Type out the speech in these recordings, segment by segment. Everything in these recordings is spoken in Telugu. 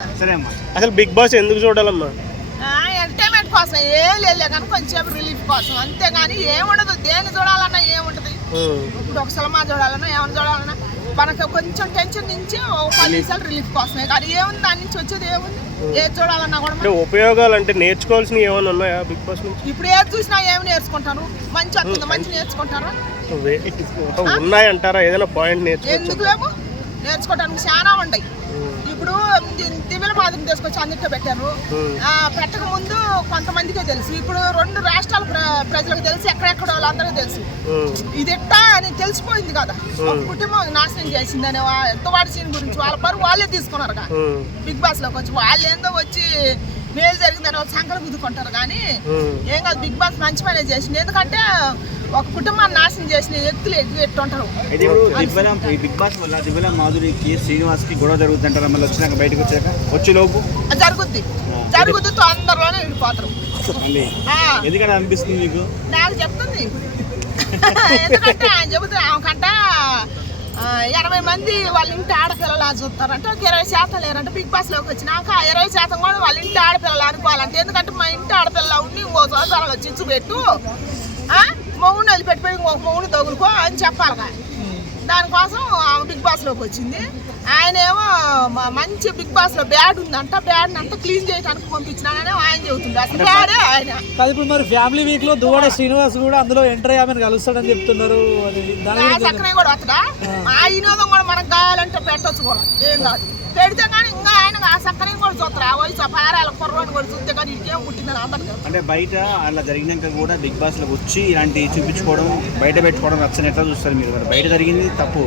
అసలు బిగ్ బాస్ ఎందుకు చూడాలమ్మా? ఎంటర్టైన్మెంట్ కోసం ఏం లేదు కానీ కొంచెం రిలీఫ్ కోసం అంతేగాని ఏముండదు. దేని చూడాలన్నా ఏముంటది. ఇప్పుడు ఒక సినిమా చూడాలన్నా ఏమన్నా చూడాలన్నా మనకు కొంచెం టెన్షన్ నుంచి ఒక 10 నిమిషాలు రిలీఫ్ కోసమే కానీ ఏముంది దాని నుంచి వచ్చేది ఏముంది. ఏది చూడాలన్నా కూడా ఉపయోగాలు అంటే నేర్చుకోవాల్సినవి ఏమైనా ఉన్నాయా బిగ్ బాస్ నుంచి? ఇప్పుడు ఏది చూసినా ఏమి నేర్చుకుంటారు. మంచి వస్తుంది, మంచి నేర్చుకుంటారు. ఉన్నాయంటారా ఏదైనా పాయింట్ ఎందుకు లేవు? నేర్చుకోవడానికి చాలా ఉంటాయి. ఇప్పుడు దివ్యల మాదిరి తీసుకొచ్చి అన్నిట్లో పెట్టారు. పెట్టక ముందు కొంతమందికే తెలుసు. ఇప్పుడు 2 రాష్ట్రాల ప్రజలకు తెలుసు, ఎక్కడెక్కడ వాళ్ళందరికీ తెలుసు. ఇది ఎట్టా అని తెలిసిపోయింది కదా. ఒక కుటుంబం నాశనం చేసిందని ఎంతవాడి సీన్ గురించి వాళ్ళ పరువు వాళ్ళే తీసుకున్నారు కదా. బిగ్ బాస్ లోకి వచ్చి వాళ్ళు ఏందో వచ్చి మేలు జరిగిందని వాళ్ళు సంకలు గుద్దుకుంటారు కానీ ఏం కాదు. బిగ్ బాస్ మంచి పనే చేసింది. ఎందుకంటే ఒక కుటుంబాన్ని నాశనం చేసిన వ్యక్తులు ఎట్టుంటారు. బిగ్ బాస్ వల్ల దివ్యల మాధురికి శ్రీనివాస్ కి గొడవ జరుగుతుంటారా? మళ్ళీ వచ్చినాక బయటకు వచ్చాక వచ్చే లోపు జరుగుద్ది తొందరలోనే వెళ్ళిపోతారు. ఎందుకని అనిపిస్తుంది మీకు? నాకు చెప్తుంది. ఎందుకంటే ఆయన చెబుతే ఆమెకంట 80 మంది వాళ్ళ ఇంటి ఆడపిల్లలు చూస్తారంటే ఒక 20% లేరంటే బిగ్ బాస్ లోకి వచ్చినాక 20% కూడా వాళ్ళ ఇంటి ఆడపిల్లలు అనుకోవాలంటే. ఎందుకంటే మా ఇంటి ఆడపిల్ల ఉండి ఇంకో సంవత్సరాలు వచ్చి ఇచ్చు పెట్టు మౌను వదిలిపెట్టిపోయి ఇంకొక మౌను తగులుకో అని చెప్పాలి కానీ దానికోసం ఆమె బిగ్ బాస్ లోకి వచ్చింది. ఆయన ఏమో మంచి బిగ్ బాస్ లో బ్యాడ్ ఉందంట, బ్యాడ్ అంతా క్లీన్ చేయడానికి పంపించినానని ఆయన చెబుతుంది. అసలు బ్యాడే ఆయన. ఇప్పుడు మరి ఫ్యామిలీ వీక్ లో దువ్వాడ శ్రీనివాస్ కూడా అందులో ఎంటర్ అయ్యామని కలుస్తాడని చెప్తున్నారు. చక్కనే కూడా వస్తుందా? ఆ వినోదం కూడా మనకు కావాలంటే పెట్టచ్చు కూడా ఏం కాదు. పెడితే కానీ ఇంకా ఆయన ఆ సక్కనే కూడా చూస్తారు. ఆ వయసు ఆ పారాల కుర్రాన్ని కూడా చూస్తే కానీ ఇంకేం పుట్టిందని అందరికీ. అంటే బయట అలా జరిగినాక కూడా బిగ్ బాస్ లో వచ్చి ఇలాంటి చూపించుకోవడం బయట పెట్టుకోవడం నచ్చని ఎట్లా చూస్తారు మీరు? మరి బయట జరిగింది తప్పు,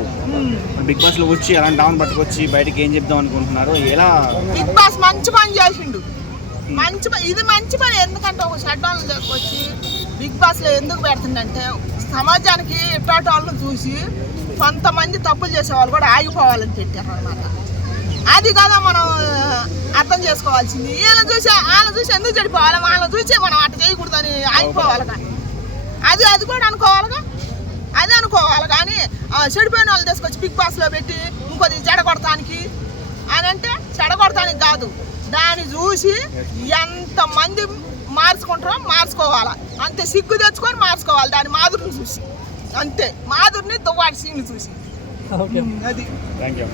బిగ్ బాస్ లో వచ్చి అలాంటి డౌన్ పట్టుకొచ్చి బయటకి ఏం చెప్దాం అనుకుంటున్నారు? ఎలా? బిగ్ బాస్ మంచి పని చేసిండు. ఇది మంచి పని. ఎందుకంటే ఒక షట్డౌన్ తీసుకొచ్చి బిగ్ బాస్ లో ఎందుకు పెడుతుందంటే సమాజానికి ఇట్లాంటి వాళ్ళని చూసి కొంతమంది తప్పులు చేసే వాళ్ళు కూడా ఆగిపోవాలని పెట్టారు అన్నమాట. అది కదా మనం అర్థం చేసుకోవాల్సింది. వీళ్ళని చూసి ఎందుకు చెడిపోవాలి, వాళ్ళని చూసి మనం అట్ట చేయకూడదని ఆగిపోవాలి కానీ అది కూడా అనుకోవాలిగా. అది అనుకోవాలి కానీ చెడిపోయిన వాళ్ళు తీసుకొచ్చి బిగ్ బాస్లో పెట్టి ఇంకోది చెడగొడటానికి అని అంటే చెడగొడటానికి కాదు. దాన్ని చూసి ఎంతమంది మార్చుకుంటారో మార్చుకోవాలి. అంతే సిగ్గు తెచ్చుకొని మార్చుకోవాలి దాని మాధురిని చూసి. అంతే మాధురిని దువ్వాడి సీన్లు చూసి. అది థ్యాంక్ యూ.